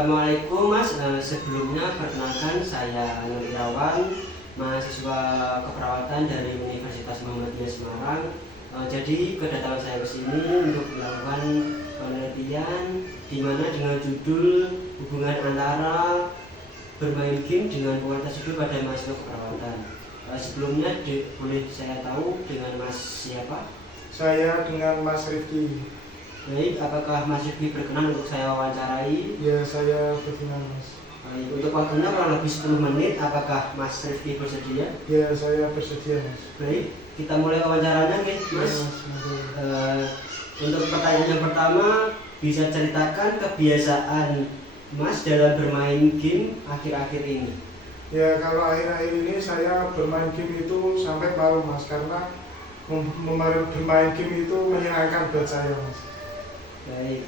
Assalamualaikum Mas. Sebelumnya perkenalkan saya Nur Irawan, mahasiswa keperawatan dari Universitas Muhammadiyah Semarang. Jadi kedatangan saya ke sini untuk melakukan penelitian di mana dengan judul hubungan antara bermain game dengan kualitas hidup pada mahasiswa keperawatan. Sebelumnya boleh saya tahu dengan Mas siapa? Saya dengan Mas Rifki. Baik, apakah Mas Rifki berkenan untuk saya wawancarai? Ya, saya berkenan, Mas. Baik, untuk waktunya kurang lebih 10 menit, apakah Mas Rifki bersedia? Ya, saya bersedia, Mas. Baik, kita mulai wawancaranya, Mas. Ya, Mas. Untuk pertanyaan yang pertama, bisa ceritakan kebiasaan Mas dalam bermain game akhir-akhir ini? Ya, kalau akhir-akhir ini saya bermain game itu sampai malam, Mas, karena bermain game itu menyenangkan buat saya, Mas. Baik,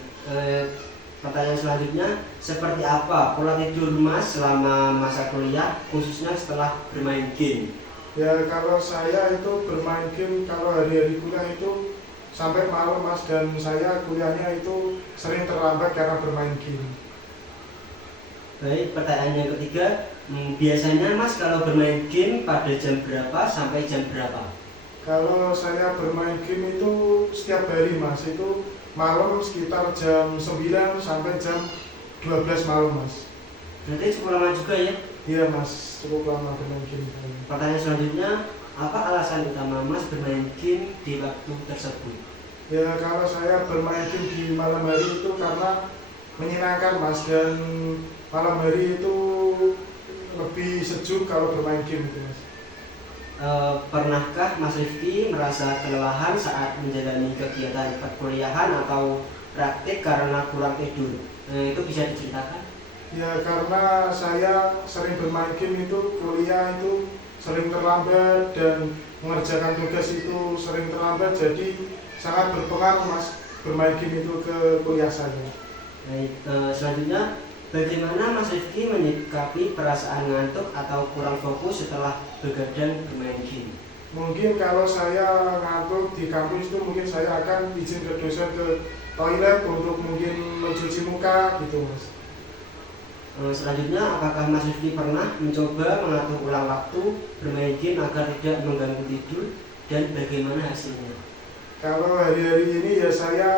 pertanyaan selanjutnya, seperti apa pola tidur Mas selama masa kuliah, khususnya setelah bermain game? Ya, kalau saya itu bermain game, kalau hari-hari kuliah itu sampai malam, Mas, dan saya kuliahnya itu sering terlambat karena bermain game. Baik, pertanyaan yang ketiga, biasanya Mas kalau bermain game pada jam berapa sampai jam berapa? Kalau saya bermain game itu setiap hari, Mas, itu malam sekitar jam 9 sampai jam 12 malam, Mas. Berarti cukup lama juga ya? Iya, Mas, cukup lama bermain game. Pertanyaan selanjutnya, apa alasan utama Mas bermain game di waktu tersebut? Ya, kalau saya bermain game di malam hari itu karena menyenangkan, Mas, dan malam hari itu lebih sejuk kalau bermain game itu, Mas. Pernahkah Mas Rifki merasa kelelahan saat menjalani kegiatan perkuliahan atau praktik karena kurang tidur? Itu bisa diceritakan? Ya, karena saya sering bermain game itu kuliah itu sering terlambat dan mengerjakan tugas itu sering terlambat, jadi sangat berpengaruh, Mas, bermain game itu ke kuliah saya. Baik, selanjutnya bagaimana Mas Rifki menyikapi perasaan ngantuk atau kurang fokus setelah begadang bermain game? Mungkin kalau saya ngantuk di kampus itu mungkin saya akan izin ke dosen ke toilet untuk mungkin mencuci muka gitu, Mas. Selanjutnya, apakah Mas Rifki pernah mencoba mengatur ulang waktu bermain game agar tidak mengganggu tidur dan bagaimana hasilnya? Kalau hari-hari ini ya saya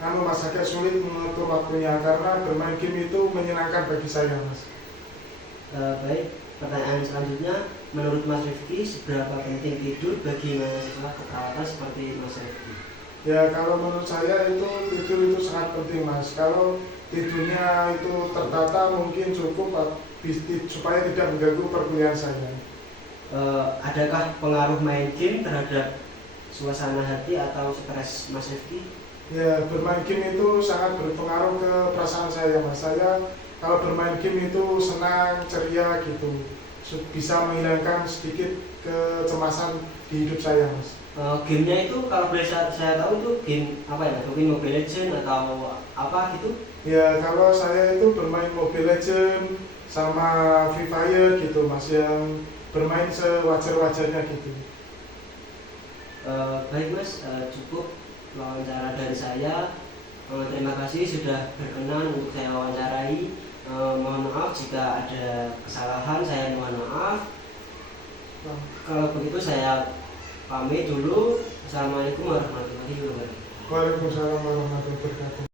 Mas, agak sulit mengatur waktunya karena bermain game itu menyenangkan bagi saya, Mas. Baik, pertanyaan selanjutnya, menurut Mas Rifki seberapa penting tidur bagi mahasiswa keperawatan seperti Mas Rifki? Ya, kalau menurut saya itu tidur itu sangat penting, Mas. Kalau tidurnya itu tertata mungkin cukup supaya tidak mengganggu perkuliahan saya. Adakah pengaruh main game terhadap suasana hati atau stres Mas Rifki? Ya, bermain game itu sangat berpengaruh ke perasaan saya, Mas. Saya kalau bermain game itu senang, ceria gitu. Bisa menghilangkan sedikit kecemasan di hidup saya, Mas. Gamenya itu kalau boleh saya tahu itu game apa ya? Mungkin Mobile Legends atau apa gitu? Ya, kalau saya itu bermain Mobile Legends sama Free Fire gitu, Mas, yang bermain sewajar-wajarnya gitu. Baik Mas, cukup wawancara dari saya. Terima kasih sudah berkenan untuk saya wawancarai. Mohon maaf jika ada kesalahan, saya mohon maaf. Kalau begitu saya pamit dulu. Assalamualaikum warahmatullahi wabarakatuh. Waalaikumsalam warahmatullahi wabarakatuh.